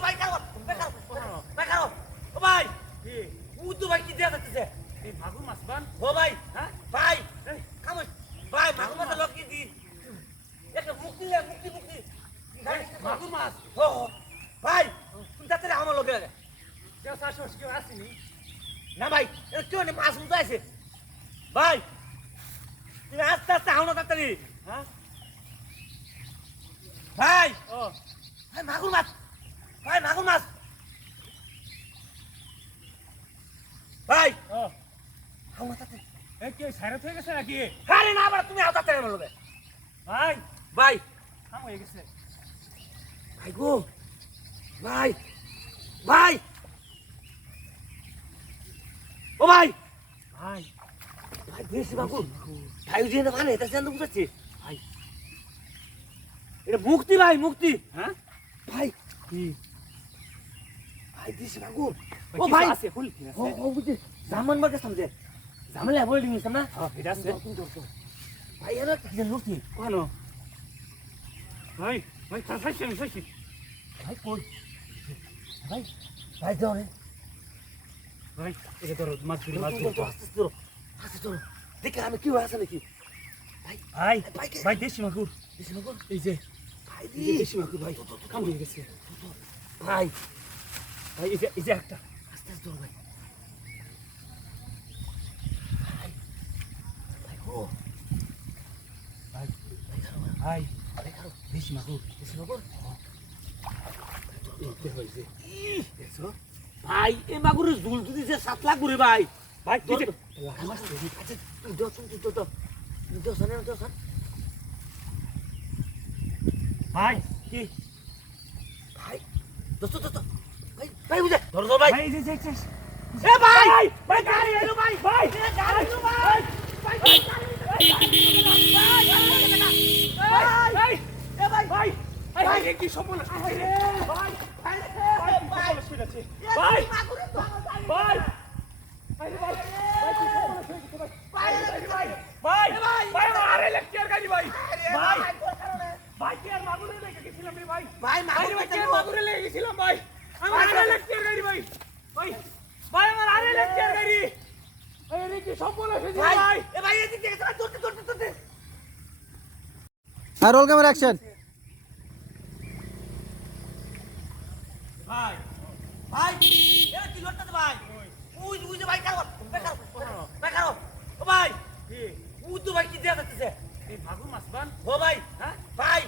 ভাই কারও ভাই কারও ভাই কারও ও ভাই কি উদ্দু ভাই কি দেয়া যাচ্ছে এই ভাগু মাছ বান ও ভাই হ্যাঁ ভাই এই, ভাই মাগো মাথা লোক কি দি একটা মুক্তি লে মুক্তি মুক্তি এই, মাছ ও ভাই তুমি তাড়াতাড়ি আমার লোকে লাগে কেউ চাষ কেউ আসেনি না ভাই এটা কেউ নেই মাছ উঠে আছে ভাই তুমি আস্তে আস্তে হাও না তাড়াতাড়ি হ্যাঁ ভাই ও। ভাই মাগুর মাছ। ভাই মাগুর মাছ। ভাই। এই কে সাইরা হয়ে গেছে নাকি? আরে না আবার তুমি আমার লোকে ভাই। ভাই। কাম হয়ে গেছে? ভাই গো। ভাই। ভাই। ও ভাই। ভাই। ভাই বেশি বাবু ভাই যে না মানে এটা জানতে বুঝাচ্ছি। ভাই। এটা মুক্তি ভাই মুক্তি। হ্যাঁ? ভাই। কি? ও ভাই। কি ও ও বুঝি জামান বাগে সামনে জামালে বলে দিস না? হ্যাঁ এটা আছে। ভাই এর কি মুক্তি কেন? ভাই ভাই খাইছি আমি খাইছি ভাই কই? ভাই ভাই যাও রে। ভাই এটা ধরো মাছ ধরে মাছ আস্তে ধরো আস্তে চলো। দেখে আমি কি আছে নাকি? ভাই ভাই ভাই দেশি মাগুর। এই যে ভাই দেশি মাগুর ভাই। কাম হয়ে গেছে। ভাই ভাই এই যে এই যে একটা। আস্তে আস্তে ভাই। ভাই ভাই ও। ভাই ভাই এ মাগুরের ঝুল যদি যে সাত লাখ ঘুরে ভাই ভাই আমার আচ্ছা তুই দশ তুই দশ দশ দশ ভাই। কি? ভাই দশ দশ ভাই বুঝে ধর ধর ভাই এ ভাই ভাই গাড়ি এলো ভাই ভাই গাড়ি এলো ভাই ভাই মাগুরে লেগে গেছিলাম ভাই আর মাগুরে লেগে গেছিলাম ভাই আমার আরে লেকচার গাড়ি ভাই। ভাই ভাই আমার আরে লেকচার গাড়ি। ভাই রে কি সফল আছে ভাই ভাই। এ ভাই এদিকে দেখে তোরতে তোরতে তোরতে আর রোল ক্যামেরা অ্যাকশন ভাই ভাই এ কি লটতে ভাই? উই উই যে ভাই কারও ও ভাই কি? উই তো ভাই কি দেয়া যাচ্ছে? এই ভাগু মাছ বান। ও ভাই হ্যাঁ? ভাই